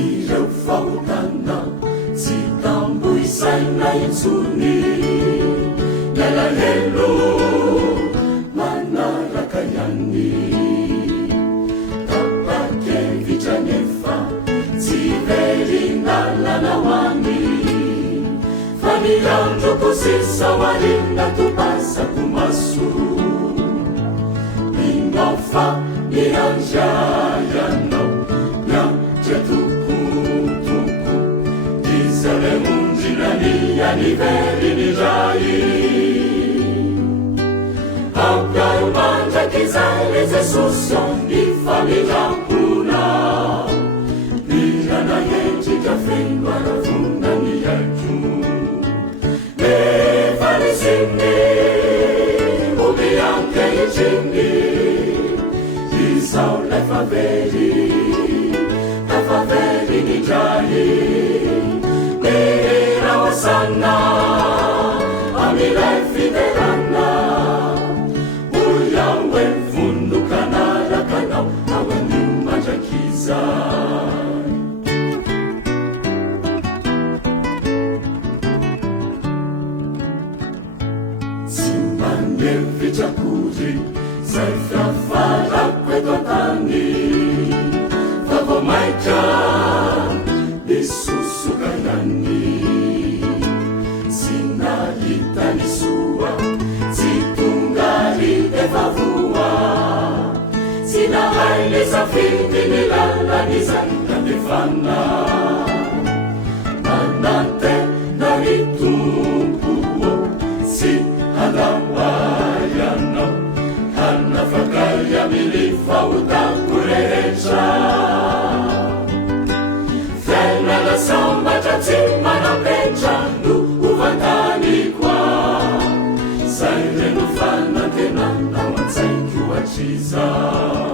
ireo fahotana tsy tambo isaina intsony mialahelo manaraka ihany tapakevitra nefa tsy verinalana hoany fa ny androko sisaoarina topasako maso minofa miandrayanao miatratokotoko izale mondrinanianiverini ray aukao mandrakyzay le jesosio ifamirakona mirana hendrika fendoaravonany aiko mefarisiny omiankehitriny izao lefaveri tafaverin'ny dray mihiraosana amilay fiterana oyaoe vonokanarakana aoanio mandrakizay tsy manevitrakory zay fiafarako eto antany vavomaika misosoka ihany tsy nahitany soa tsy tonga ry efavoa tsy nahay le safidy ny lalany zay nadefana manantena ry tompo tsy halaoaianao hanafakay aminy fahotako rehetra fiainana sambatra tsy manapetra no hovantany koa zay reno fanantenana ao an-tsaiko hatrizao